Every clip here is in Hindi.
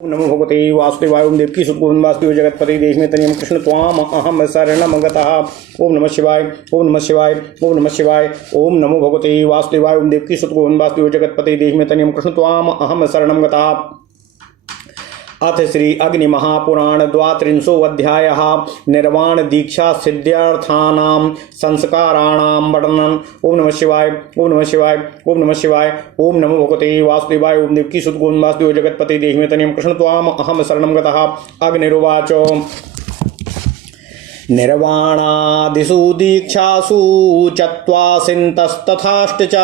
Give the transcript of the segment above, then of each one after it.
ओम नमो भगवते वासुदेवाय। ओम देवकी सुतगोविंद वासुदेव जगतपति देश में तनियम कृष्ण त्वाम अहम शरणम गतः। ओम नमः शिवाय। ओम नमः शिवाय। ओम नमः शिवाय। ओम नमो भगवते वासुदेवाय। ओम देवकी सुतगोविंद वासुदेव जगतपति देश में तनियम कृष्ण त्वाम अहम शरणम गतः। अथ श्री अग्नि महापुराण द्वात्रिंशो अध्याय निर्वाण दीक्षा सिद्ध्यर्थानां संस्काराणां वर्णन। ओम नमः शिवाय। ओम नमः शिवाय। ओम नमः शिवाय। ओम नमो भगवते वासुदेवाय। ओम देवकी सुतगोविंद वासुदेव जगतपति देहि में तनियं कृष्ण त्वाम अहम शरणं गतः। अग्निरुवाच निर्वाणादिषु दीक्षासु चत्वारिंशस्तथाष्ट च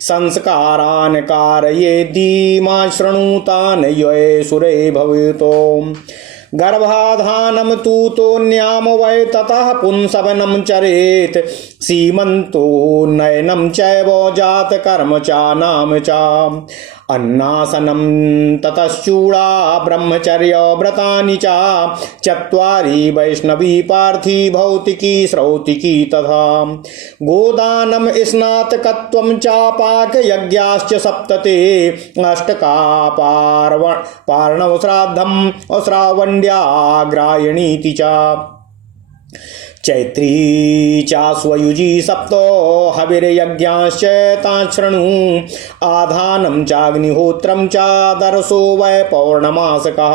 संस्कारान् कारयेद्धि मा शृणुतान् ये सुरे भवेतो। गर्भाधानं तु तोन्याम वै ततः पुंसवनं चरेत् सीमन्तो नयनं चैव जातकर्म च नाम च अन्नासनं ततश्चूड़ा ब्रह्मचर्य व्रतानि च चत्वारि वैष्णवी पार्थी भौतिकी श्रौतिकी तथा गोदानं स्नातकत्वं च पाकयज्ञाश्च सप्तते अष्टका पार्णव श्राद्धं श्रावण्याग्रायणीति च चैत्री चास्वयुजी सप्तो हविर्यज्ञाश्च ताश्रणु आधानं चाग्निहोत्रं च दर्शो वै पौर्णमासकः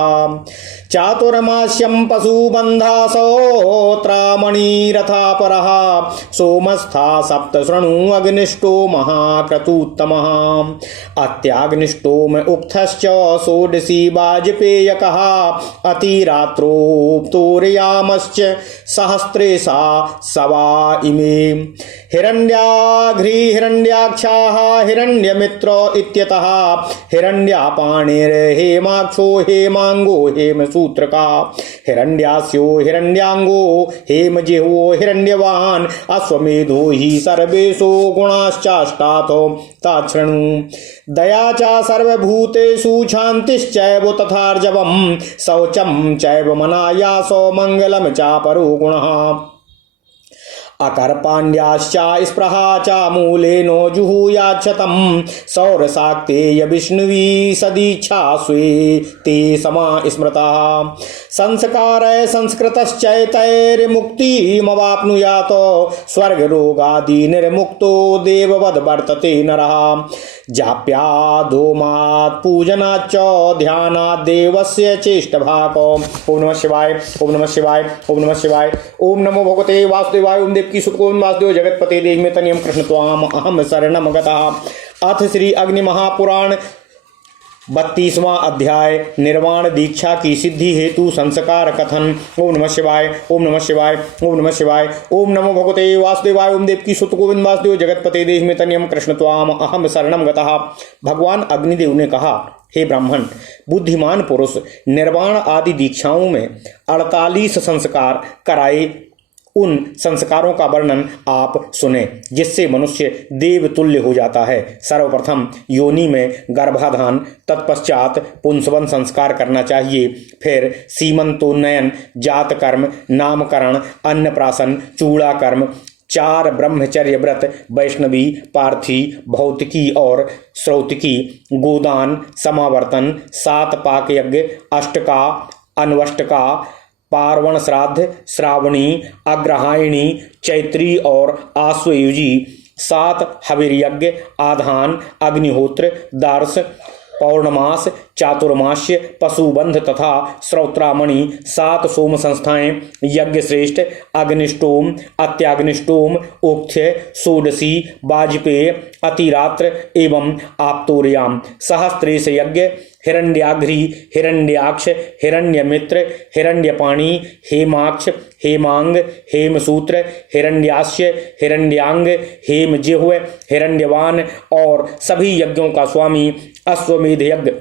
चातुर्मास्यं पशुबन्धासोत्रामणिरथा परः सोमस्था सप्तशृणु अग्निष्टो महाक्रतुत्तमः अत्याग्निष्टोम उक्थश्च षोडशी वाजपेयकः अतिरात्रोक्तोर्यामश्च सहस्रे सा सवा इमे हिरण्याघ्री हिरण्याक्षाः हिरण्यमित्र इत्यतः हिरण्यापाणिर्हेमाक्षो हेमांगो हेमसूत्रका हिरण्यास्यो हिरण्याङ्गो हेमजिह्वो हिरण्यवान् अश्वमेधो हि सर्वेषु गुणाश्चाष्टातो ताच्छृणु दया च सर्वभूतेषु शान्तिश्चैव तथार्जवं शौचं चैव मनायासो मङ्गलं च परो गुणः अकर्पाण्ड्याश्च स्पृहा च मूलेनो जुहूयाच्छतं सौरशाक्तेय विष्णुवी सदीक्षा स्वे ते समा स्मृता संस्कार संस्कृतश्चैतैर्मुक्तिमवाप्नुयात् स्वर्गरोगादि निर्मुक्तो देववद् वर्तते नरः जाप्याधूमात् पूजनाच्च ध्यानात् देवस्य चेष्टभाको। ओम नमः शिवाय। ओम नमः शिवाय। ओम नमः शिवाय। ओम नमो भगवते वासुदेवाय। ओम देवकी सुतगोविंद वासुदेव जगतपते देहि में तनियं कृष्ण त्वाम अहम शरणम गतः। अथ श्री अग्नि महापुराण 32वां अध्याय निर्वाण दीक्षा की सिद्धि हेतु संस्कार कथन। ओम नमः शिवाय। ओम नमः शिवाय। ओम नमः शिवाय। ओम नमो भगवते वासुदेवाय। ओम देवकी सुतगोविंद वासुदेव जगतपते देहि में तनियं कृष्ण त्वाम अहम शरणम गतः। भगवान अग्निदेव ने कहा, हे ब्राह्मण, बुद्धिमान पुरुष निर्वाण आदि दीक्षाओं में 48 संस्कार कराए। उन संस्कारों का वर्णन आप सुने जिससे मनुष्य देव तुल्य हो जाता है। सर्वप्रथम योनि में गर्भाधान, तत्पश्चात पुंसवन संस्कार करना चाहिए। फिर सीमंतोन्नयन, जात कर्म, नामकरण, अन्नप्राशन, चूड़ा कर्म, 4 ब्रह्मचर्य व्रत, वैष्णवी, पार्थी, भौतिकी और श्रौतिकी, गोदान, समावर्तन, 7 पाक यज्ञ, अष्टका, अनवष्टका, पार्वण श्राद्ध, श्रावणी, अग्रहायणी, चैत्री और आश्वयुजी, 7 हविर यज्ञ, आधान, अग्निहोत्र, दार्श, पौर्णमास, चातुर्मास्य, पशुबंध तथा श्रौत्रामणि, 7 सोम संस्थाएं, यज्ञ श्रेष्ठ, अग्निष्टोम, अत्याग्निष्टोम, उक्थ्य, षोडशी, वाजपेय, अतिरात्र एवं आप्तोर्याम, सहस्त्रेश यज्ञ, हिरण्याघ्री, हिरण्याक्ष, हिरण्यमित्र, हिरण्यपाणी, हेमाक्ष, हेमांग, हेमसूत्र, हिरण्यास्य, हिरण्याङ्ग, हेमजिह्व, हिरण्यवान और सभी यज्ञों का स्वामी अश्वमेध यज्ञ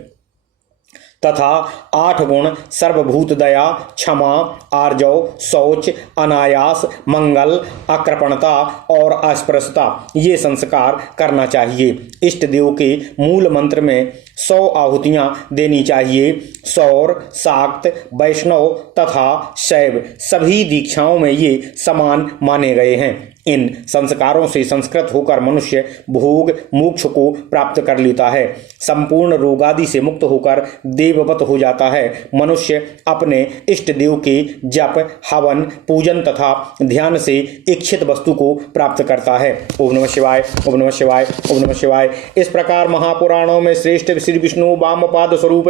तथा 8 गुण सर्वभूत दया, क्षमा, आर्जव, शौच, अनायास, मंगल, अकृपणता और अस्पृश्यता ये संस्कार करना चाहिए। इष्ट देव के मूल मंत्र में 100 आहुतियां देनी चाहिए। सौर, शाक्त, वैष्णव तथा शैव सभी दीक्षाओं में ये समान माने गए हैं। इन संस्कारों से संस्कृत होकर मनुष्य भोग मोक्ष को प्राप्त कर लेता है, संपूर्ण रोगादि से मुक्त होकर देववत हो जाता है। मनुष्य अपने इष्ट देव के जप, हवन, पूजन तथा ध्यान से इच्छित वस्तु को प्राप्त करता है। ओम नमः शिवाय, ओम नमः शिवाय, ओम नमः शिवाय। इस प्रकार महापुराणों में श्रेष्ठ श्री विष्णु वामपाद स्वरूप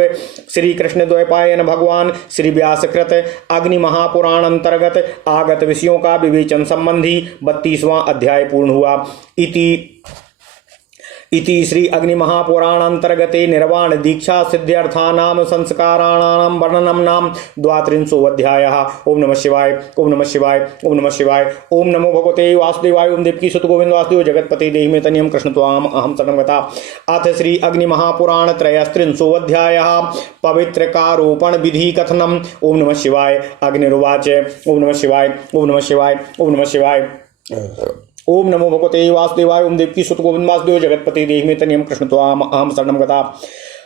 श्री कृष्ण द्वैपायन भगवान श्री व्यासकृत अग्नि महापुराण अंतर्गत आगत विषयों का विवेचन संबंधी 32वां अध्याय पूर्ण हुआ। इति श्री अग्नि महापुराण अंतर्गते निर्वाण दीक्षा सिद्ध्यर्थानाम संस्काराणाम वर्णनम नाम 32 अध्यायः। ओम नमः शिवाय, ओम नमः शिवाय, ओम नमः शिवाय। ओम नमो भगवते वासुदेवाय। ओम देवकी सुत गोविंद वासुदेव जगतपते देहि में तनियम कृष्ण त्वाम अहम शरणं गता। अथ श्री अग्नि महापुराण 33 अध्यायः पवित्रकारोपण विधि कथनम। ओम नमः शिवाय। अग्निरुवाच ओम नमः शिवाय, ओम नमः शिवाय, ओम नमः शिवाय। ओम नमो भगवते वासुदेवाय। ओम देवकी सुत गोविंद वासुदेव जगतपते देहि में तनियम कृष्ण त्वाम अहम शरणं गता।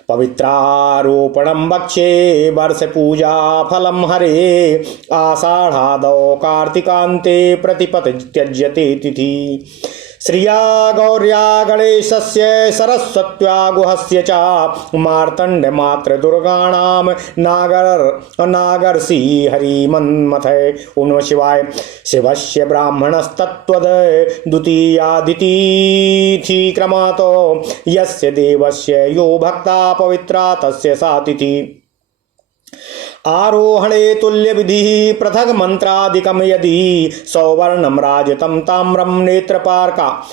पवित्रारोपणं वक्षे वर्ष पूजा फलम हरे आषाढ़ादौ कार्तिकान्ते प्रतिपत त्यज्यते तिथि। श्रिया गौर्या गणेशस्य सरस्वत्या गुहस्य च मार्तण्ड मात्र दुर्गाणाम नागर्षि हरिमन्मथे। ओम नमः शिवाय। शिवस्य ब्राह्मणस्तत्त्वद द्वितीयादितिथि क्रमातो यस्य देवस्य यो भक्ता पवित्रा तस्य सा तिथि। आरोहणे तुल्य विधि पृथक मंत्रादिकम यदि सौवर्णम राजतम ताम्रम नेत्रपार्का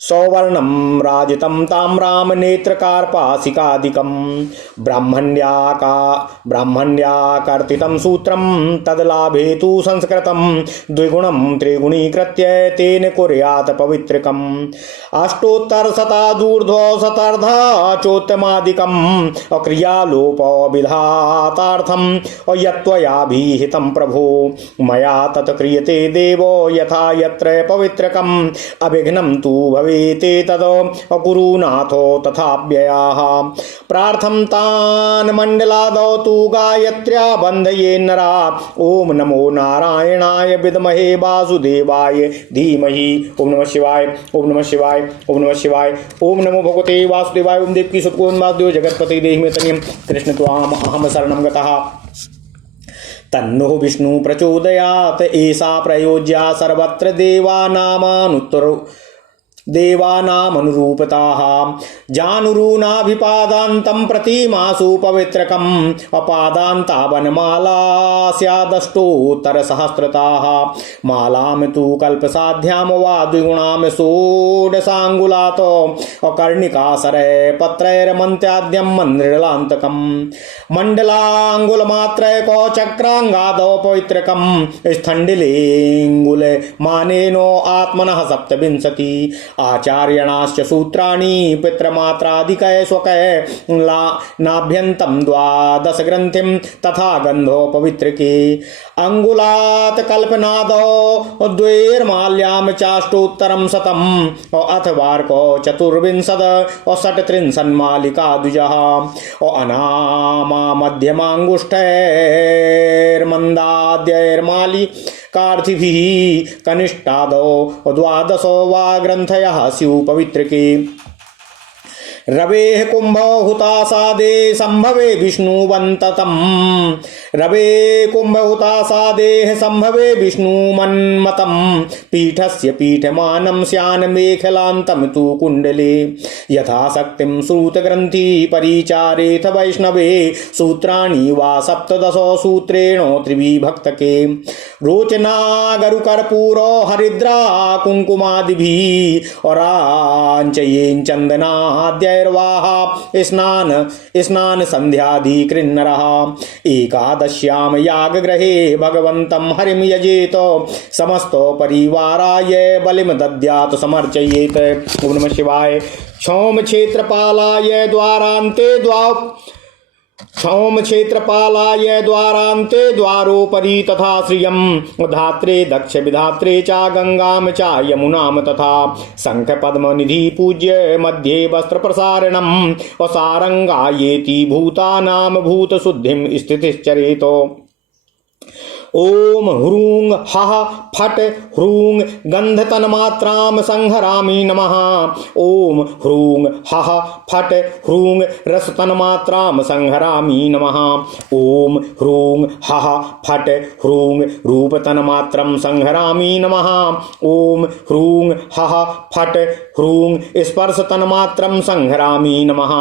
सौवर्णम राजितं ताम्राम नेत्रकार्पासिकादिकं ब्राह्मण्याकर्तितं सूत्रं तदलाभे तु संस्कृतं द्विगुणं त्रिगुणीकृत्य तेन कुर्यात् पवित्रकम्। अष्टोत्तरशतादूर्ध्वशतार्धा चोत्तमादिकम् अक्रियालोपविधातार्थं यत्त्वयाभिहितं प्रभो मया तत् क्रियते देवो यथा यत्र पवित्रकम् अविघ्नं तु भवेते तद अकुरुनाथो तथाव्ययाः। प्रार्थं तान् मण्डलादौ तु गायत्र्या बन्धये नरा। ओम नमो नारायणाय विद्महे वासुदेवाय धीमहि। ओम नमः शिवाय, ओम नमः शिवाय, ओम नमः शिवाय। ओम नमो भगवते वासुदेवाय। ओम देवकी सुत गोविंद वासुदेव जगतपते देहि में तनियं कृष्ण त्वाम अहम शरणं गतः। तन्नो विष्णु प्रचोदयात् एषा प्रयोज्या सर्वत्र देवानामनुरूपताः जानुरूनाभिपादान्तं प्रतिमासु पवित्रकम् अपादान्तावनमाला स्यादष्टोत्तरसहस्रताः। मालां तु कल्पसाध्यां वा द्विगुणां षोडशाङ्गुलातो कर्णिकासरे पत्रैर्मन्त्याद्यं मन्दिरलान्तकम् मण्डलाङ्गुलमात्रैको चक्राङ्गादौ पवित्रकम् स्थण्डिलेङ्गुल मानेनो आत्मनः सप्तविंशति। आचार्यणाश्च सूत्राणि पितृमात्रादिकय स्वकय नाभ्यन्तं 12 ग्रन्थिं तथा गन्धो पवित्रके अंगुलात् कल्पनादो द्वैर्माल्यां चाष्टोत्तरं शतम् अथवार्को 24 षट्त्रिंशन्मालिका द्विजः अनामा मध्यमाङ्गुष्ठैर्मन्दाद्यैर्माली कार्थिभिः कनिष्ठादो 12 वा ग्रन्थयः स्युः पवित्रके। रवेः कुंभो हुतासादे संभवे विष्णुवन्ततम् रवे कुंभहुतासादेः संभवे विष्णुमन्मतम् पीठस्य पीठमानं स्यान् मेखलान्तं तु कुण्डले यथाशक्तिं श्रुतग्रन्थि परिचारेथ वैष्णवे सूत्राणि वा 17 सूत्रेण त्रिविभक्तके रोचनागरुकर्पूरो हरिद्रा कुङ्कुमादिभिः औराञ्चयेन चन्दनाद्यैर्वाः स्नान संध्यादि कृन्नरः एकादश्यां यागगृहे भगवन्तं हरिं यजेत समस्तो परिवाराय बलिं दद्यात् समर्चयेत्। ओम नमः शिवाय। क्षौम क्षेत्रपालाय द्वारोपरि तथा श्रियं धात्रे दक्ष विधात्रे च गंगां च यमुनां तथा शंख पद्म निधि पूज्य मध्ये वस्त्र प्रसारणम् असारंगायेति भूतानां भूत शुद्धिं स्थितिश्चरेत। ओम ह्रूंग हः फट् ह्रूंग गंधतन्मात्रां संहरामि नमः। ओम ह्रूंग हः फट् ह्रूंग रसतन्मात्रां संहरामि नमः। ओम ह्रूंग हः फट् ह्रूंग रूपतन्मात्रं संहरामि नमः। ओम ह्रूंग हः फट् ह्रूंग स्पर्शतन्मात्रं संहरामि नमः।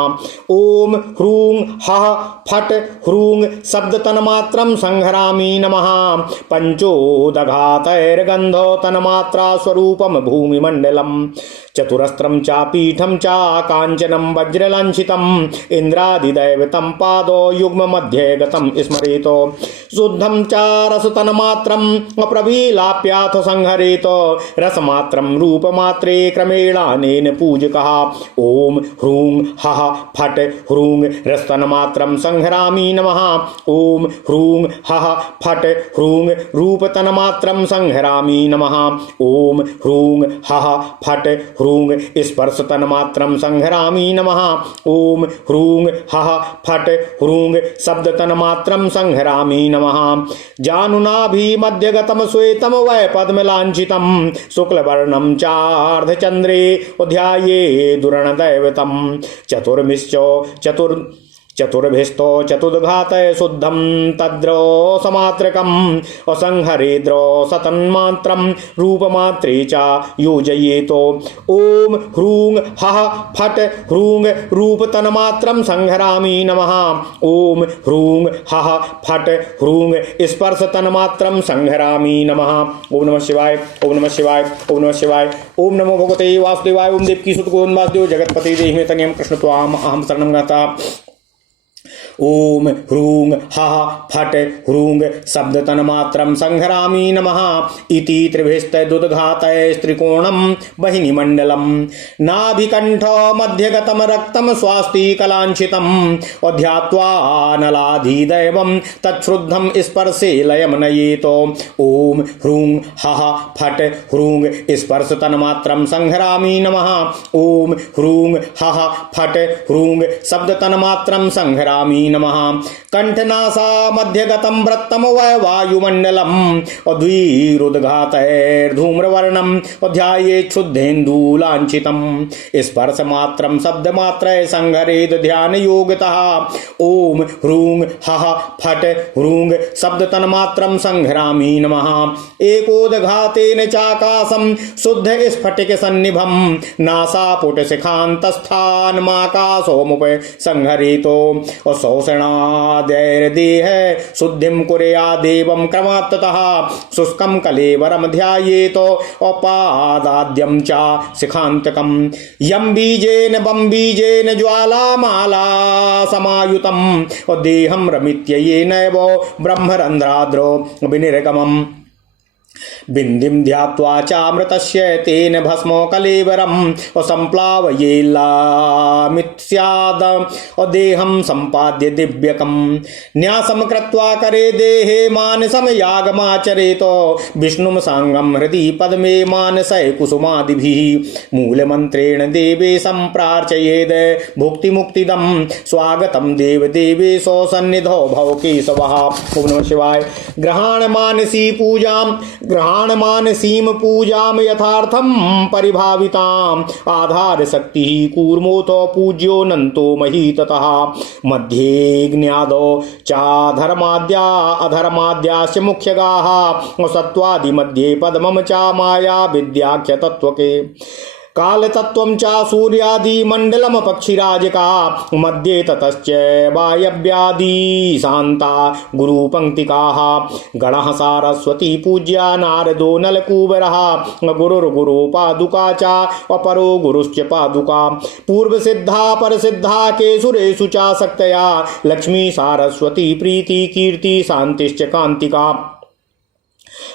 ओम ह्रूंग हः फट् ह्रूंग शब्दतन्मात्रं संहरामि नमः। पंचोदघातैर्गन्धो तन्मात्रा स्वरूपं भूमिमण्डलम् चतुरस्त्रं चापीठं चा काञ्चनं वज्रलाञ्छितम् इन्द्रादिदैवतं पादो युग्ममध्ये गतं स्मरेतो शुद्धं च रसतन्मात्रम् अप्रभिलाप्याथ संहरेतो रसमात्रं रूपमात्रे क्रमेणानेन पूजकः। ओम ह्रूंग हः फट् ह्रूंग रसतन्मात्रं संहरामि नमः। ओम ह्रूंग हः फट् ह्रूंग रूपतन्मात्रं संहरामि नमः। ओम ह्रूंग हः फट् ह्रूंग स्पर्शतन्मात्रं संहरामि नमः। ओम ह्रूंग हः फट् ह्रूंग शब्दतन्मात्रं संहरामि नमः। जानुनाभिमध्यगतं श्वेतं वै पद्मलाञ्छितं शुक्लवर्णं चार्धचन्द्रे ध्याये दुरणदैवतं चतुर्भिस्तो चतुर्घातय शुद्धं तद्रो समात्रकम् असंहरेद्रो सतन्मात्रं रूपमात्रे च योजयेतो। ओम ह्रूंग हः फट् ह्रूंग रूपतन्मात्रं संहरामि नमः। ओम ह्रूंग हः फट् ह्रूंग स्पर्शतन्मात्रं संहरामि नमः। ओम नमः शिवाय, ओम नमः शिवाय, ओम नमः शिवाय। ओम नमो भगवते वासुदेवाय। ओम देवकी सुत गोविंद वासुदेव जगतपति देहि तनियं कृष्ण त्वाम अहं शरणं गता। ओम ह्रूंग हः फट् ह्रूंग शब्दतन्मात्रं संहरामि नमः। इति त्रिभिस्तदुद्घातैस्त्रिकोणं बहिनीमण्डलं नाभिकण्ठ मध्यगतं रक्तं स्वास्तिकलाञ्छितम् अध्यात्वानलाधिदैवं तच्छ्रुद्धं स्पर्शे लयं नयेतो। ओम ह्रूंग हः फट् ह्रूंग स्पर्शतन्मात्रं संहरामि नमः। ओम ह्रूंग हः फट् ह्रूंग शब्दतन्मात्रं संहरामि नमः। कंठनासा मध्यगतं वृत्तं वै वायुमण्डलम् अद्विरुद्घातैर्धूम्रवर्णम् ध्याये क्षुद्धेन्दुलाञ्छितं स्पर्शमात्रं शब्दमात्रै संहरेद ध्यानयोगतः। ओम ह्रूंग हः फट् ह्रूंग शब्दतन्मात्रं संहरामि नमः। एकोदघातेन चाकाशं शुद्ध स्फटिकसन्निभं नासापुटशिखान्तस्थानमाकाशोमुप संहरेतो। शोषणादैर्देह शुद्धिं कुर्यादेवं क्रमात्ततः शुष्कं कलेवरं ध्यायेतो अपादाद्यं च शिखान्तकं यं बीजेन बं बीजेन ज्वालामाला समायुतं देहं रमित्य येनैव ब्रह्मरन्ध्राद्रो विनिर्गमम् बिन्दिं ध्यात्वा चामृतस्य तेन भस्मो कलेवरं सम्प्लावयेल्लामित्स्याद देहं सम्पाद्य दिव्यकं न्यासं कृत्वा करे देहे मानसं यागमाचरेतो विष्णुं साङ्गं हृदि पद्मे मानसै कुसुमादिभिः मूलमन्त्रेण देवे सम्प्रार्चयेद् भुक्तिमुक्तिदं स्वागतं देवदेवेशो सन्निधौ भव केशवः। ओम नमः शिवाय। ग्रहाणमानसीं पूजां यथार्थं परिभाविताम् आधार शक्ति कूर्मोतो पूज्योऽनन्तो मही ततः मध्ये ज्ञादो चाधर्माद्या अधर्माद्याश्च मुख्यगाः सत्त्वादि मध्ये पद्मं च माया विद्याख्य तत्त्वके काल तत्वं च सूर्यादि मंडलम पक्षिराजका मध्ये ततश्च वायव्यादि शांता गुरु पंक्तिकाः गणः सारस्वती पूज्या नारदो नलकूबरः गुरुर्गुरु पादुका च अपरो गुरुश्च पादुका पूर्व सिद्धा पर सिद्धा केसुरेषु च शक्तया लक्ष्मी सारस्वती प्रीति कीर्ति शांतिश्च कांतिका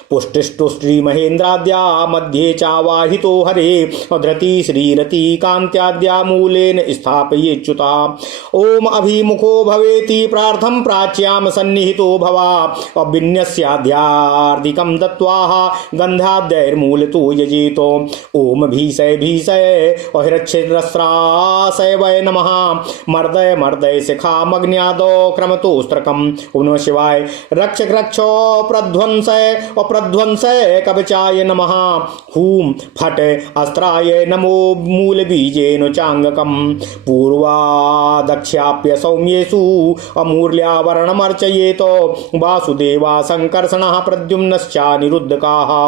पुष्टिष्टुष्टि महेन्द्राद्या मध्ये चावाहितो हरे धृति श्रीरति कांत्याद्या मूलेन स्थापयेच्युता। ओम अभिमुखो भवेति प्रार्थम प्राच्याम सन्निहितो भवा विन्यस्याध्यार्दिकं दत्त्वा गंधाद्यैर्मूलतो यजेतो। ओम भीषय भीषय अहिरच्छिद्रस्रासय वै नमः मर्दय मर्दय शिखामग्न्यादो क्रमतोस्त्रकम्। ओम नमः शिवाय। रक्षक रक्षो प्रध्वंसय अप्रध्वंसय कवचाय नमः। हूम फट अस्त्राय नमो मूलबीजेन चांगकम्। पूर्वादक्षाप्य सौम्येषु अमूल्यावरणमर्चयेतो वासुदेवा संकर्षणः प्रद्युम्नश्चानिरुद्धकाः।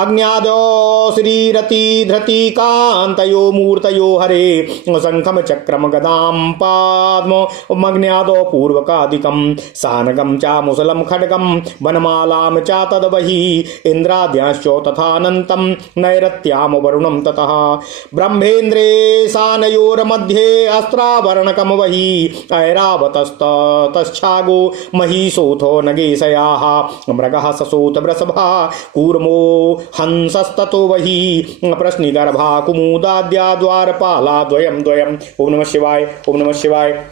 अग्न्यादो श्रीरति धृति कान्तयो मूर्तयो हरे शंखम चक्रम गदां पाद्मग्न्यादो पूर्वकादिकं सानगं च मुसलं खड्गं वनमालां च तद्वहि इन्द्राद्यांश्च तथानन्तं नैरत्याम वरुणं ततः। ब्रह्मेन्द्रे सानयोर्मध्ये अस्त्रावरणकं वहि ऐरावतस्तच्छागो महिषोऽथो नगेशयाः। मृगः ससोत वृषभा कूर्मो हंसस्ततो वहि प्रश्निगर्भा कुमुदाद्या द्वारपाला द्वयं द्वयम्। ओम नमः शिवाय। ओम नमः शिवाय।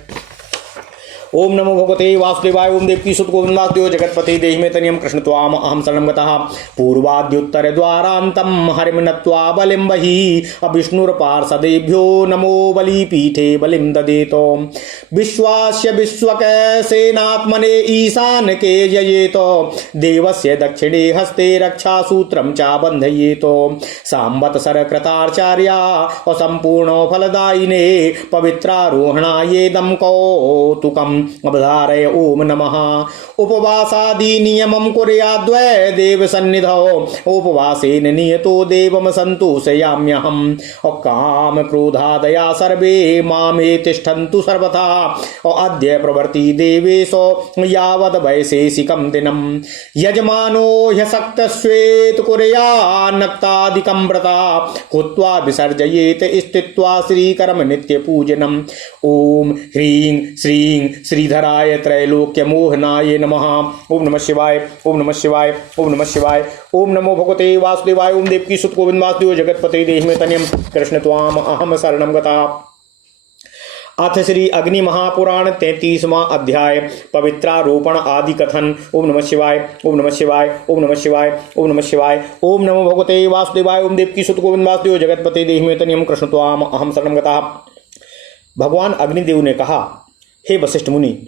ओम नमो भगवते वासुदेवाय। ओम देवकी सुत गोविंद वासुदेव जगतपते देहि मे तनियम कृष्ण त्वाम अहम शरणं गतः। पूर्वाद्युत्तर द्वारान्तं हरिं नत्वा बलिं बहि विष्णुर्पार्षदेभ्यो नमो बलिपीठे बलिं ददेतो। विश्वास्य विश्वक सेनात्मने ईशानके ययेतो देवस्य दक्षिणे हस्ते रक्षासूत्रं च बन्धयेतो। सांवत्सर कृताचार्या असम्पूर्ण फलदायिने पवित्रारोहणायेदं कौतुकम् अवधारय। ओम नमः। उपवासादि नियमं कुर्याद्वै देव सन्निधौ उपवासेन नियतो देवं संतोषयाम्यहम्। काम क्रोधादया सर्वे मामे तिष्ठन्तु सर्वथा अद्य प्रवर्ति देवेशो यावद् वैशेषिकं दिनम्। यजमानो ह्यशक्तश्वेत कुर्यान्नक्तादिकं व्रता कृत्वा विसर्जयेत स्थित्वा श्रीकरम नित्यपूजनम्। ओम ह्रीं श्रीं श्रीधराय त्रैलोक्य मोहनाय नमः। ओम नमः शिवाय। ओम नमः शिवाय। ओम नमः शिवाय। ओम नमो भगवते वासुदेवाय। ओम देवकी सुत गोविंद वासुदेव जगतपते देहि मे तनियम कृष्ण त्वाम अहम शरणं गतः। अथ श्री अग्नि महापुराण 33वां अध्याय पवित्रारोपण आदि कथन। ओम नमः शिवाय। ओम नमः शिवाय। ओम नमः शिवाय। ओम नमः शिवाय। ओम नमो भगवते वासुदेवाय। ओम देवकी सुत गोविंद वासुदेव जगतपते देहि मे तनियम कृष्ण त्वाम अहम शरणं गतः। भगवान अग्निदेव ने कहा, हे वशिष्ठ मुनि,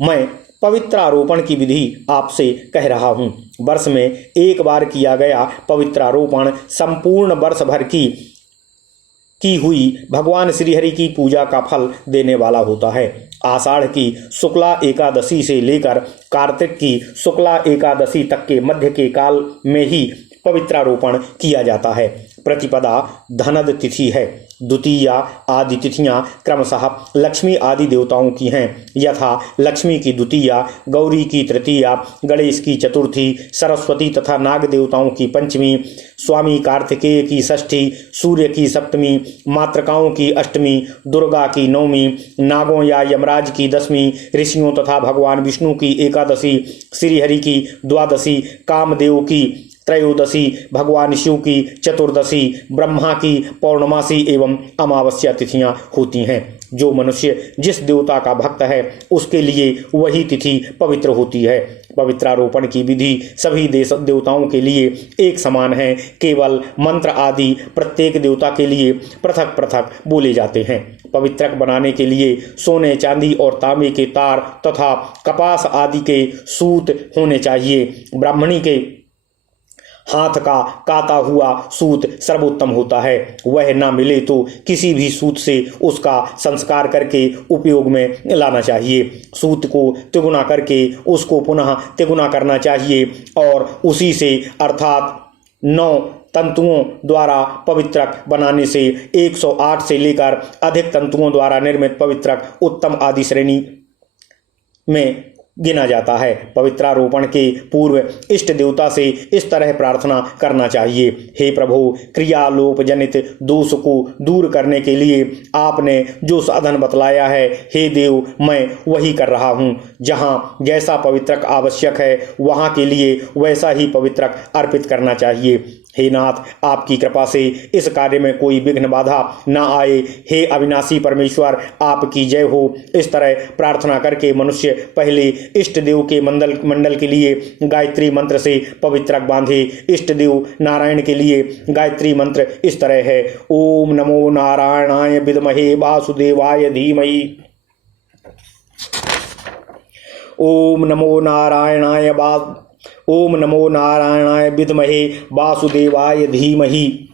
मैं पवित्रारोपण की विधि आपसे कह रहा हूँ। वर्ष में एक बार किया गया पवित्रारोपण संपूर्ण वर्ष भर की हुई भगवान श्रीहरि की पूजा का फल देने वाला होता है। आषाढ़ की शुक्ला एकादशी से लेकर कार्तिक की शुक्ला एकादशी तक के मध्य के काल में ही पवित्रारोपण किया जाता है। प्रतिपदा धनद तिथि है। द्वितीया आदि तिथियां क्रमशः लक्ष्मी आदि देवताओं की हैं, यथा लक्ष्मी की द्वितीया, गौरी की तृतीया, गणेश की चतुर्थी, सरस्वती तथा नाग देवताओं की पंचमी, स्वामी कार्तिकेय की षष्ठी, सूर्य की सप्तमी, मातृकाओं की अष्टमी, दुर्गा की नवमी, नागों या यमराज की दसवीं, ऋषियों तथा भगवान विष्णु की एकादशी, श्रीहरि की द्वादशी, कामदेव की त्रयोदशी, भगवान शिव की चतुर्दशी, ब्रह्मा की पौर्णमासी एवं अमावस्या तिथियां होती हैं। जो मनुष्य जिस देवता का भक्त है उसके लिए वही तिथि पवित्र होती है। पवित्रारोपण की विधि सभी देवताओं के लिए एक समान है, केवल मंत्र आदि प्रत्येक देवता के लिए पृथक पृथक बोले जाते हैं। पवित्रक बनाने के लिए सोने चांदी और तांबे के तार तथा कपास आदि के सूत होने चाहिए। ब्राह्मणी के हाथ का काता हुआ सूत सर्वोत्तम होता है। वह न मिले तो किसी भी सूत से उसका संस्कार करके उपयोग में लाना चाहिए। सूत को तिगुना करके उसको पुनः तिगुना करना चाहिए और उसी से अर्थात 9 तंतुओं द्वारा पवित्रक बनाने से 108 से लेकर अधिक तंतुओं द्वारा निर्मित पवित्रक उत्तम आदि श्रेणी में गिना जाता है। पवित्रारोपण के पूर्व इष्ट देवता से इस तरह प्रार्थना करना चाहिए। हे प्रभु, क्रियालोप जनित दोष को दूर करने के लिए आपने जो साधन बतलाया है, हे देव, मैं वही कर रहा हूँ। जहाँ जैसा पवित्रक आवश्यक है वहाँ के लिए वैसा ही पवित्रक अर्पित करना चाहिए। हे नाथ, आपकी कृपा से इस कार्य में कोई विघ्न बाधा न आए। हे अविनाशी परमेश्वर, आपकी जय हो। इस तरह प्रार्थना करके मनुष्य पहले इष्ट देव के मंडल के लिए गायत्री मंत्र से पवित्रक बांधे। इष्ट देव नारायण के लिए गायत्री मंत्र इस तरह है: ओम नमो नारायणाय विद्महे वासुदेवाय धीमहि। ओम नमो नारायणाय विद्महे वासुदेवाय धीमहि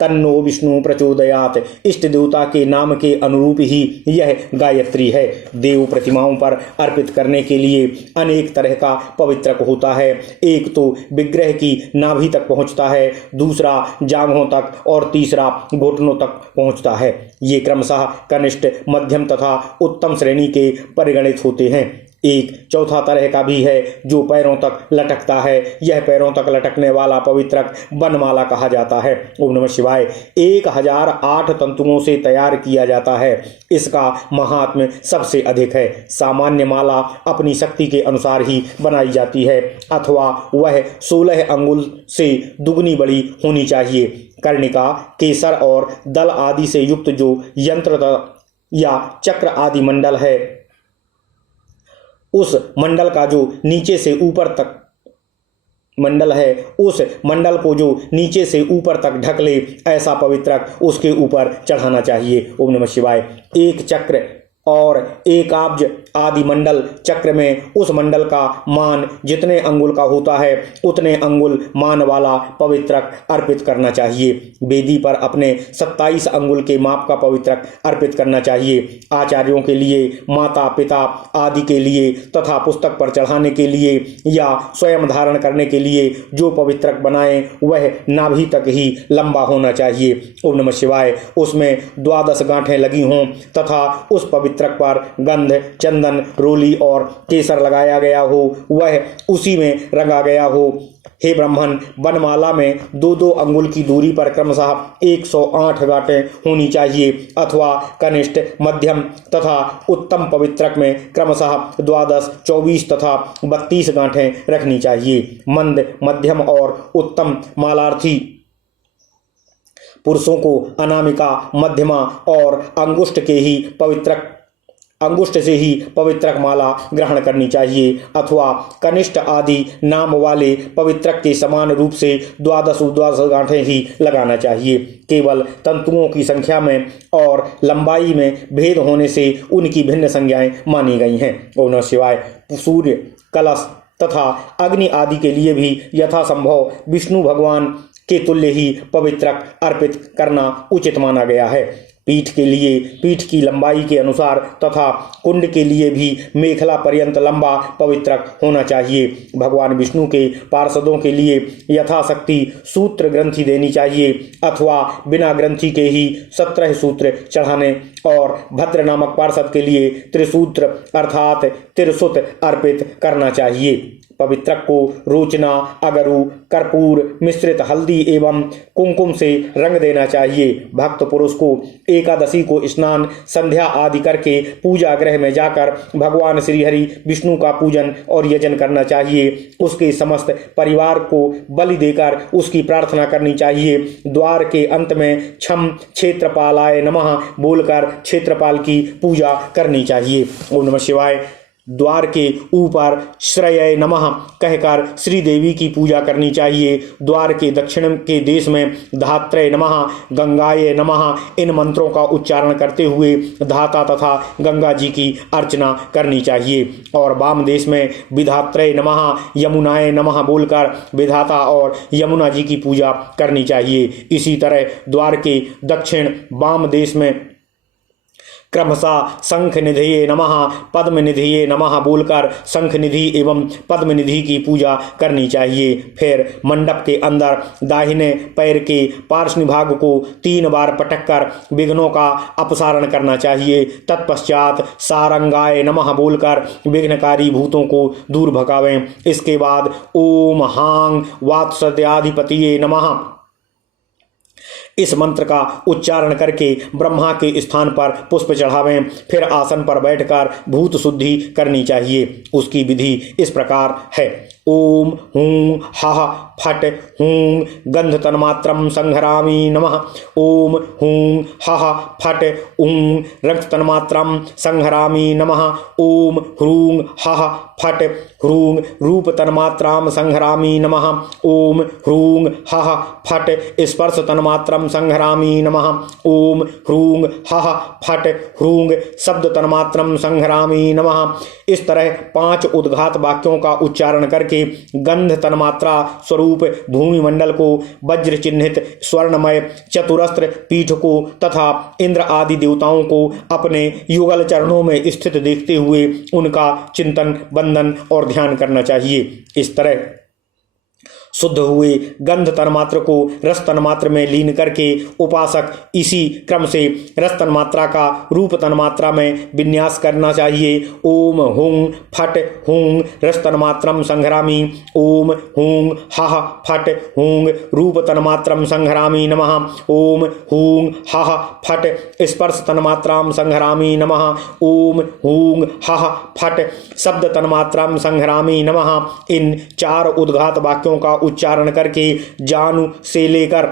तन्नो विष्णु प्रचोदयात्। इष्ट देवता के नाम के अनुरूप ही यह गायत्री है। देव प्रतिमाओं पर अर्पित करने के लिए अनेक तरह का पवित्रक होता है। एक तो विग्रह की नाभि तक पहुंचता है, दूसरा जांघों तक और तीसरा घुटनों तक पहुंचता है। ये क्रमशः कनिष्ठ, मध्यम तथा उत्तम श्रेणी के परिगणित होते हैं। एक चौथा तरह का भी है जो पैरों तक लटकता है। यह पैरों तक लटकने वाला पवित्रक बनमाला कहा जाता है। ओम नमः शिवाय 1008 तंतुओं से तैयार किया जाता है। इसका महात्म्य सबसे अधिक है। सामान्य माला अपनी शक्ति के अनुसार ही बनाई जाती है, अथवा वह 16 अंगुल से दुगनी बड़ी होनी चाहिए। कर्णिका, केसर और दल आदि से युक्त जो यंत्र या चक्र आदि मंडल है, उस मंडल का जो नीचे से ऊपर तक मंडल है, उस मंडल को जो नीचे से ऊपर तक ढक ले, ऐसा पवित्रक उसके ऊपर चढ़ाना चाहिए। ओम नमः शिवाय। एक चक्र और एकाब्ज आदि मंडल चक्र में उस मंडल का मान जितने अंगुल का होता है उतने अंगुल मान वाला पवित्रक अर्पित करना चाहिए। वेदी पर अपने 27 अंगुल के माप का पवित्रक अर्पित करना चाहिए। आचार्यों के लिए, माता पिता आदि के लिए तथा पुस्तक पर चढ़ाने के लिए या स्वयं धारण करने के लिए जो पवित्रक बनाए वह नाभि तक ही लंबा होना चाहिए। ओम नमः शिवाय। उसमें 12 गांठें लगी हों तथा उस पवित्रक पर गंध, चंदन, रोली और केसर लगाया गया हो, वह उसी में रंगा गया हो। हे ब्राह्मण, बनमाला में 2-2 अंगुल की दूरी पर क्रमशः 108 गांठें होनी चाहिए, अथवा कनिष्ठ, मध्यम तथा उत्तम पवित्रक में क्रमशः 12, 24 तथा 32 गांठें रखनी चाहिए। मंद, मध्यम और उत्तम मालार्थी पुरुषों को अनामिका, मध्यमा और अंगुष्ठ से ही पवित्रक माला ग्रहण करनी चाहिए, अथवा कनिष्ठ आदि नाम वाले पवित्रक के समान रूप से 12 गांठें ही लगाना चाहिए। केवल तंतुओं की संख्या में और लंबाई में भेद होने से उनकी भिन्न संज्ञाएं मानी गई हैं। ओम नमः शिवाय। सूर्य, कलश तथा अग्नि आदि के लिए भी यथासंभव विष्णु भगवान के तुल्य ही पवित्रक अर्पित करना उचित माना गया है। पीठ के लिए पीठ की लंबाई के अनुसार तथा कुंड के लिए भी मेखला पर्यंत लंबा पवित्रक होना चाहिए। भगवान विष्णु के पार्षदों के लिए यथाशक्ति सूत्र ग्रंथि देनी चाहिए, अथवा बिना ग्रंथि के ही 17 सूत्र चढ़ाने और भद्र नामक पार्षद के लिए त्रिसूत्र अर्थात त्रिसुत अर्पित करना चाहिए। पवित्रक को रोचना, अगरू, कर्पूर मिश्रित हल्दी एवं कुमकुम से रंग देना चाहिए। भक्त पुरुष को एकादशी को स्नान, संध्या आदि करके पूजा गृह में जाकर भगवान श्री हरि विष्णु का पूजन और यजन करना चाहिए। उसके समस्त परिवार को बलि देकर उसकी प्रार्थना करनी चाहिए। द्वार के अंत में छम क्षेत्रपालाय नमः बोलकर क्षेत्रपाल की पूजा करनी चाहिए। ओम नमः शिवाय। द्वार के ऊपर श्रेय नमः कहकर श्री देवी की पूजा करनी चाहिए। द्वार के दक्षिण के देश में धात्रे नमः, गंगाये नमः इन मंत्रों का उच्चारण करते हुए धाता तथा गंगा जी की अर्चना करनी चाहिए। और वाम देश में विधात्रे नमः, यमुनाय नमः बोलकर विधाता और यमुना जी की पूजा करनी चाहिए। इसी तरह द्वार के दक्षिण वाम देश में क्रमशः शंख निधिये नमः, पद्म निधिये नमः बोलकर शंख निधि एवं पद्म निधि की पूजा करनी चाहिए। फिर मंडप के अंदर दाहिने पैर के पार्श्व भाग को 3 बार पटक कर विघ्नों का अपसारण करना चाहिए। तत्पश्चात सारंगाय नमः बोलकर विघ्नकारी भूतों को दूर भगावें। इसके बाद ओम हां वात्सद्याधिपतिये नमः इस मंत्र का उच्चारण करके ब्रह्मा के स्थान पर पुष्प चढ़ावें। फिर आसन पर बैठकर भूत शुद्धि करनी चाहिए। उसकी विधि इस प्रकार है। ओम हूं हः फट हूं गंध तन्मात्रम संहरामि नमः। ओम हूं हः फट ऊं रक्त तन्मात्रम संहरामि नमः। ओम ह्रूं हः फट ह्रूं रूप तन्मात्राम संहरामि नमः। ओम ह्रूं हः फट स्पर्श तन्मात्रम संहरामि नमः। ओम ह्रूं हः फट ह्रूं शब्द तन्मात्रम संहरामि नमः। इस तरह 5 उद्घात वाक्यों का उच्चारण करके गंध तन्मात्रा स्वरूप भूमि मंडल को, वज्र चिन्हित स्वर्णमय चतुरस्त्र पीठ को तथा इंद्र आदि देवताओं को अपने युगल चरणों में स्थित देखते हुए उनका चिंतन, वंदन और ध्यान करना चाहिए। इस तरह शुद्ध हुए गंध तन्मात्र को रस तन्मात्र में लीन करके उपासक इसी क्रम से रस तन्मात्रा का रूप तन्मात्रा में विन्यास करना चाहिए। ओम हुं फट हुं रस तन्मात्रम संहरामि। ओम हुं हः फट हुं रूप तन्मात्रम संहरामि नमः। ओम हुं हः फट स्पर्श तन्मात्राम संहरामि नमः। ओम हुं हः फट शब्द तन्मात्राम संहरामि नमः। इन 4 उद्घात वाक्यों का उच्चारण करके जानु से लेकर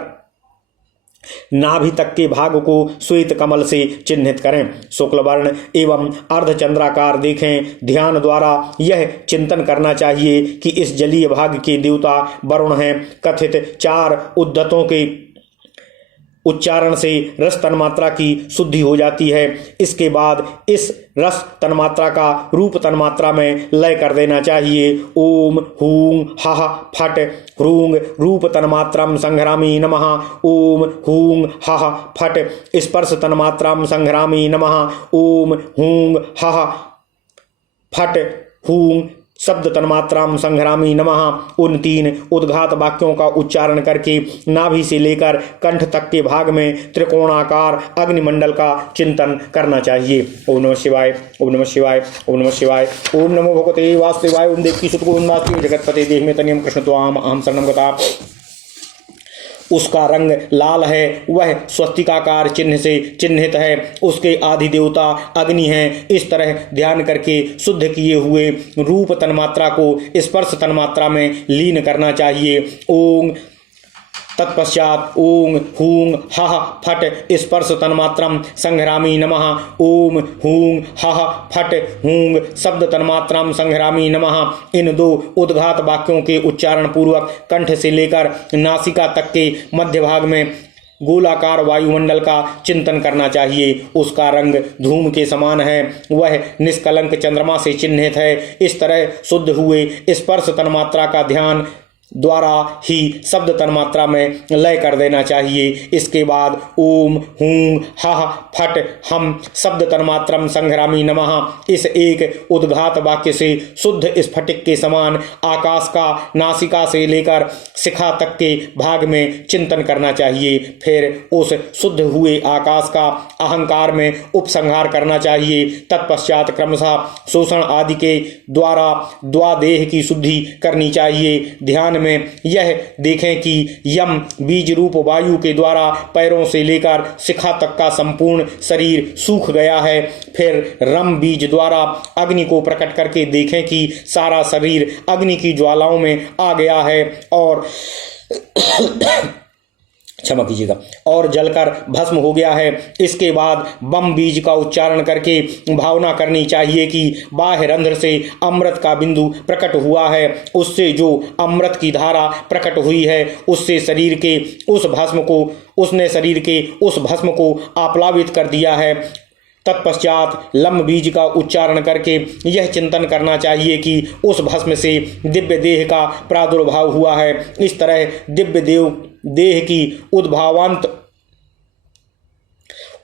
नाभि तक के भाग को श्वेत कमल से चिन्हित करें। शुक्ल वर्ण एवं अर्धचंद्राकार देखें। ध्यान द्वारा यह चिंतन करना चाहिए कि इस जलीय भाग के देवता वरुण हैं। कथित 4 उद्धतों के उच्चारण से रस तन्मात्रा की शुद्धि हो जाती है। इसके बाद इस रस तन्मात्रा का रूप तन्मात्रा में लय कर देना चाहिए। ओम हूं हः फट ह्रूं रूप तन्मात्रम संहरामि नमः। ओम हूं हः फट स्पर्श तन्मात्रम संहरामि नमः। ओम हूं हः फट हूं शब्द तन्मात्राम संहरामि नमः। उन 3 उद्घात वाक्यों का उच्चारण करके नाभि से लेकर कंठ तक के भाग में त्रिकोणाकार अग्निमंडल का चिंतन करना चाहिए। ओम नमः शिवाय, ओम नमः शिवाय, ओम नमः शिवाय। ओम नमो भगवते वासुदेवाय। ओम देवकी सुत ओम जगतपते देह में तनियम कृष्ण त्वाम अहम शरणं गता। उसका रंग लाल है, वह स्वस्तिकाकार चिन्ह से चिन्हित है। उसके आदि देवता अग्नि हैं। इस तरह ध्यान करके शुद्ध किए हुए रूप तन्मात्रा को स्पर्श तन्मात्रा में लीन करना चाहिए। ओम तत्पश्चात ओम हूं हः फट स्पर्श तन्मात्रम संहरामि नमः। ओम हूं हः फट हूं शब्द तन्मात्रम संहरामि नमः। इन 2 उद्घात वाक्यों के उच्चारण पूर्वक कंठ से लेकर नासिका तक के मध्य भाग में गोलाकार वायुमंडल का चिंतन करना चाहिए। उसका रंग धूम के समान है, वह निष्कलंक चंद्रमा से चिन्हित है। इस तरह शुद्ध हुए स्पर्श तन्मात्रा का ध्यान द्वारा ही शब्द तन्मात्रा में लय कर देना चाहिए। इसके बाद ओम हूं हः फट हम शब्द तन्मात्रम संहरामि नमः इस एक उद्घात वाक्य से शुद्ध स्फटिक के समान आकाश का नासिका से लेकर शिखा तक के भाग में चिंतन करना चाहिए। फिर उस शुद्ध हुए आकाश का अहंकार में उपसंहार करना चाहिए। तत्पश्चात क्रमशः शोषण आदि के द्वारा द्वादेह की शुद्धि करनी चाहिए। ध्यान में यह देखें कि यम बीज रूप वायु के द्वारा पैरों से लेकर शिखा तक का संपूर्ण शरीर सूख गया है। फिर रम बीज द्वारा अग्नि को प्रकट करके देखें कि सारा शरीर अग्नि की ज्वालाओं में आ गया है और क्षमा कीजिएगा और जलकर भस्म हो गया है। इसके बाद बम बीज का उच्चारण करके भावना करनी चाहिए कि बाह्य रंध्र से अमृत का बिंदु प्रकट हुआ है। उससे जो अमृत की धारा प्रकट हुई है उससे शरीर के उस भस्म को आप्लावित कर दिया है। तत्पश्चात लम बीज का उच्चारण करके यह चिंतन करना चाहिए कि उस भस्म से दिव्य देह का प्रादुर्भाव हुआ है। इस तरह दिव्य देह की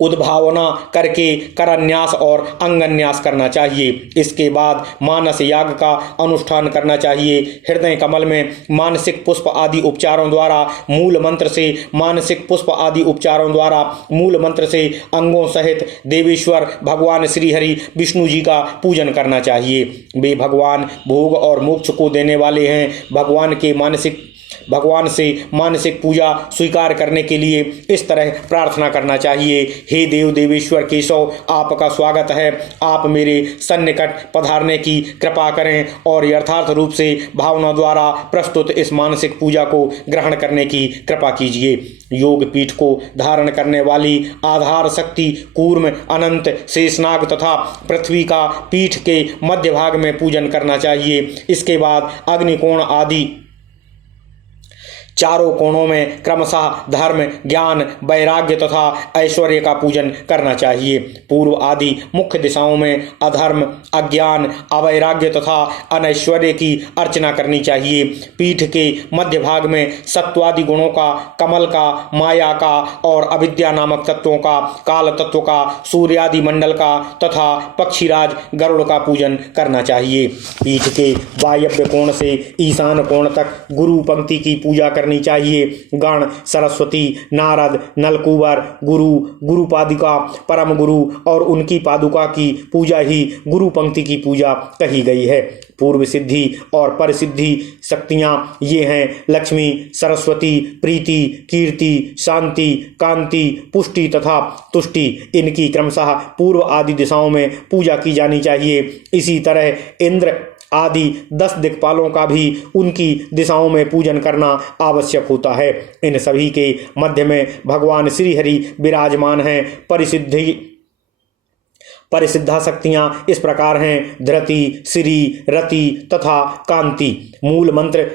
उद्भावना करके करन्यास और अंगन्यास करना चाहिए। इसके बाद मानस याग का अनुष्ठान करना चाहिए। हृदय कमल में मानसिक पुष्प आदि उपचारों द्वारा मूल मंत्र से अंगों सहित देवेश्वर भगवान श्री हरि विष्णु जी का पूजन करना चाहिए। वे भगवान भोग और मोक्ष को देने वाले हैं। भगवान से मानसिक पूजा स्वीकार करने के लिए इस तरह प्रार्थना करना चाहिए। हे देव देवेश्वर केशव, आपका स्वागत है। आप मेरे सन्निकट पधारने की कृपा करें और यथार्थ रूप से भावना द्वारा प्रस्तुत इस मानसिक पूजा को ग्रहण करने की कृपा कीजिए। योग पीठ को धारण करने वाली आधार शक्ति कूर्म, अनंत, शेषनाग तथा पृथ्वी का पीठ के मध्य भाग में पूजन करना चाहिए। इसके बाद अग्निकोण आदि चारों कोणों में क्रमशः धर्म, ज्ञान, वैराग्य तथा ऐश्वर्य का पूजन करना चाहिए। पूर्व आदि मुख्य दिशाओं में अधर्म, अज्ञान, अवैराग्य तथा अनैश्वर्य की अर्चना करनी चाहिए। पीठ के मध्य भाग में सत्वादि गुणों का, कमल का, माया का और अविद्या नामक तत्वों का, काल तत्व का, सूर्यादि मंडल का तथा पक्षीराज गरुड़ का पूजन करना चाहिए। पीठ के वायव्य कोण से ईशान कोण तक गुरु पंक्ति की पूजा करनी चाहिए। गण, सरस्वती, नारद, नलकुबर, गुरु पादुका, परम गुरु और उनकी पादुका की पूजा ही गुरु पंक्ति की पूजा कही गई है। पूर्व सिद्धि और परिसिद्धि शक्तियां ये हैं लक्ष्मी, सरस्वती, प्रीति, कीर्ति, शांति, कांति, पुष्टि तथा तुष्टि। इनकी क्रमशः पूर्व आदि दिशाओं में पूजा की जानी चाहिए। इसी तरह इंद्र आदि 10 दिक्पालों का भी उनकी दिशाओं में पूजन करना आवश्यक होता है। इन सभी के मध्य में भगवान श्री हरि विराजमान हैं। परिसिद्धा शक्तियां इस प्रकार हैं: धृति, श्री, रति तथा कांति। मूल मंत्र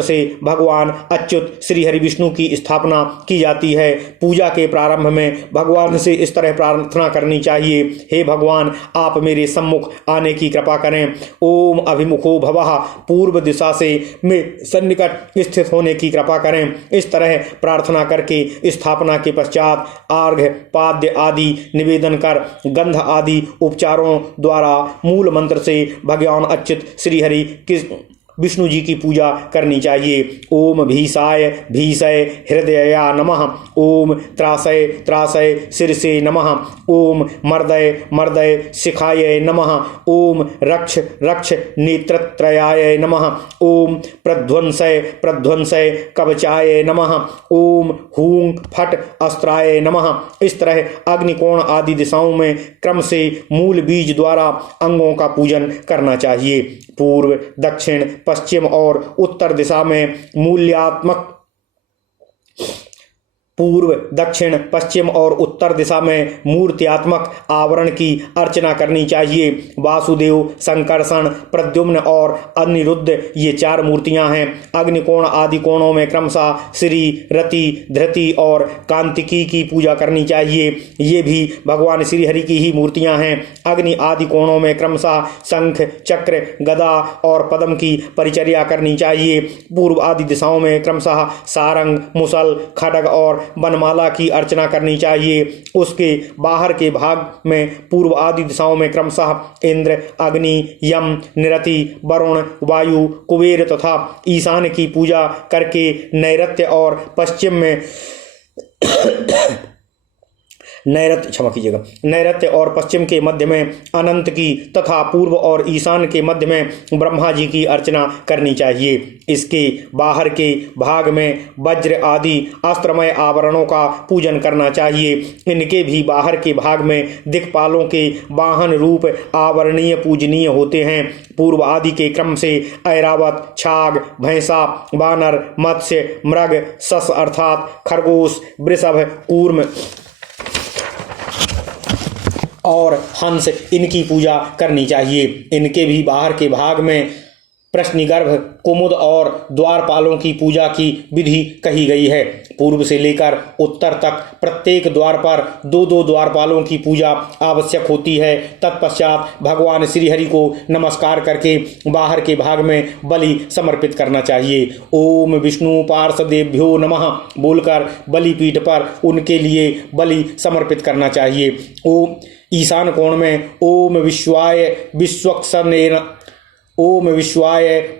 से भगवान अच्युत श्री हरि विष्णु की स्थापना की जाती है। पूजा के प्रारंभ में भगवान से इस तरह प्रार्थना करनी चाहिए: हे भगवान, आप मेरे सम्मुख आने की कृपा करें। ओम अभिमुखो भवः, पूर्व दिशा से मेरे सन्निकट स्थित होने की कृपा करें। इस तरह प्रार्थना करके स्थापना के पश्चात अर्घ्य, पाद्य आदि निवेदन कर गंध आदि उपचारों द्वारा मूल मंत्र से भगवान अच्युत श्री हरि विष्णु जी की पूजा करनी चाहिए। ओम भीषाय भीषय हृदया नमः। ओम त्रासय त्रासय शीर्षे नमः। ओम मर्दय मर्दय शिखाय नमः। ओम रक्ष रक्ष नेत्रत्रयाय नमः। ओम प्रध्वंसय प्रध्वंसय कवचाय नमः। ओम हूं फट अस्त्राय नमः। इस तरह अग्निकोण आदि दिशाओं में क्रम से मूल बीज द्वारा अंगों का पूजन करना चाहिए। पूर्व, दक्षिण, पश्चिम और उत्तर दिशा में मूर्त्यात्मक आवरण की अर्चना करनी चाहिए। वासुदेव, संकर्षण, प्रद्युम्न और अनिरुद्ध ये 4 मूर्तियां हैं। अग्निकोण आदि कोणों में क्रमशः श्री, रति, धृति और कांतिकी की पूजा करनी चाहिए। ये भी भगवान श्री हरि की ही मूर्तियां हैं। अग्नि आदि कोणों में क्रमशः शंख, चक्र, गदा और पद्म की परिचर्या करनी चाहिए। पूर्व आदि दिशाओं में क्रमशः सारंग, मुसल, खड्ग और वनमाला की अर्चना करनी चाहिए। उसके बाहर के भाग में पूर्व आदि दिशाओं में क्रमशः इंद्र, अग्नि, यम, निरति, वरुण, वायु, कुबेर तथा ईशान की पूजा करके नैऋत्य और पश्चिम में नैऋत्य और पश्चिम के मध्य में अनंत की तथा पूर्व और ईशान के मध्य में ब्रह्मा जी की अर्चना करनी चाहिए। इसके बाहर के भाग में वज्र आदि अस्त्रमय आभरणों का पूजन करना चाहिए। इनके भी बाहर के भाग में दिक्पालों के वाहन रूप आवरणीय पूजनीय होते हैं। पूर्व आदि के क्रम से ऐरावत, छाग, भैंसा, वानर, मत्स्य, मृग, सस अर्थात खरगोश, वृषभ, कूर्म और हंस इनकी पूजा करनी चाहिए। इनके भी बाहर के भाग में प्रश्निगर्भ, कुमुद और द्वारपालों की पूजा की विधि कही गई है। पूर्व से लेकर उत्तर तक प्रत्येक द्वार पर दो दो द्वारपालों की पूजा आवश्यक होती है। तत्पश्चात भगवान श्री हरि को नमस्कार करके बाहर के भाग में बलि समर्पित करना चाहिए। ओम विष्णु पार्षदेभ्यो नमः बोलकर बलिपीठ पर उनके लिए बलि समर्पित करना चाहिए। ओम ईशान कोण में ओम विश्वाय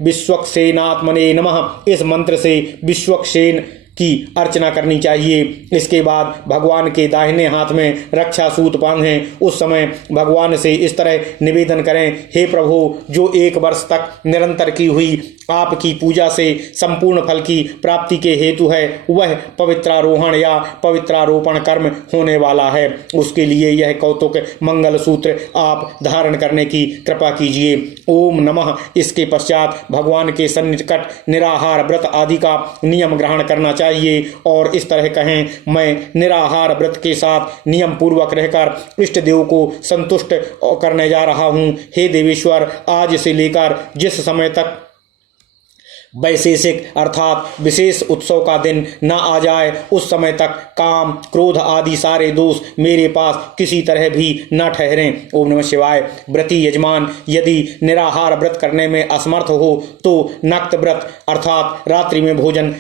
विश्वक्सेनात्मने नमः इस मंत्र से विश्वक्सेन की अर्चना करनी चाहिए। इसके बाद भगवान के दाहिने हाथ में रक्षा सूत बांधें। उस समय भगवान से इस तरह निवेदन करें, हे प्रभु, जो 1 वर्ष तक निरंतर की हुई आपकी पूजा से संपूर्ण फल की प्राप्ति के हेतु है, वह पवित्रारोहण या पवित्रारोपण कर्म होने वाला है। उसके लिए यह कौतुक मंगल सूत्र आप धारण करने की कृपा कीजिए। ओम नमः। इसके पश्चात भगवान के सन्निकट निराहार व्रत आदि का नियम ग्रहण करना चाहिए और इस तरह कहें, मैं निराहार व्रत के साथ नियम पूर्वक रहकर इष्ट देव को संतुष्ट करने जा रहा हूँ। हे देवेश्वर, आज से लेकर जिस समय तक वैशेषिक अर्थात विशेष उत्सव का दिन न आ जाए, उस समय तक काम, क्रोध आदि सारे दोष मेरे पास किसी तरह भी न ठहरें। ओम नमः शिवाय। व्रती यजमान यदि निराहार व्रत करने में असमर्थ हो तो नक्त व्रत अर्थात रात्रि में भोजन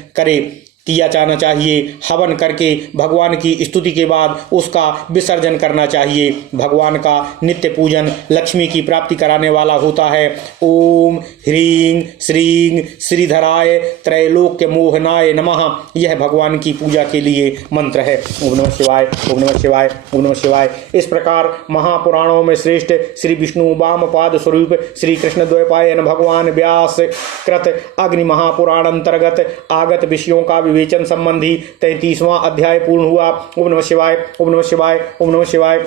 किया जाना चाहिए। हवन करके भगवान की स्तुति के बाद उसका विसर्जन करना चाहिए। भगवान का नित्य पूजन लक्ष्मी की प्राप्ति कराने वाला होता है। ओम ह्रीं श्रीं श्रीधराय त्रैलोक्य मोहनाय नमः यह भगवान की पूजा के लिए मंत्र है। ओम नमः शिवाय, ओम नमः शिवाय, ओम नमः शिवाय। इस प्रकार महापुराणों में श्रेष्ठ श्री विष्णु वामपाद स्वरूप श्री कृष्ण द्वैपायन भगवान व्यास कृत अग्नि महापुराण अंतर्गत आगत विषयों का विवेचन संबंधी 33वां अध्याय पूर्ण हुआ। ओम नमः शिवाय, ओम नमः शिवाय, ओम नमः शिवाय।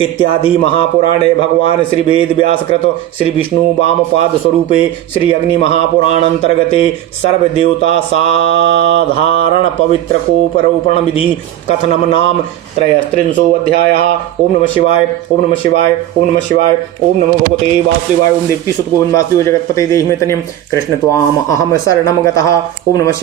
इत्यादि महापुराणे भगवान श्री वेद व्यास कृत श्री विष्णु वामपाद स्वरूपे श्री अग्नि महापुराण अंतर्गते सर्वदेवता साधारण पवित्र कोपरोपण विधि कथनम नाम 33 अध्यायः। ओम नमः शिवाय, ओम नमः शिवाय, ओम नमः शिवाय। ओम नमो भगवते वासुदेवाय। ओम देवकी सुत गोविंद वासुदेव जगतपते देहि मे तनियम कृष्ण त्वाम अहम शरणम गतः। ओम नमः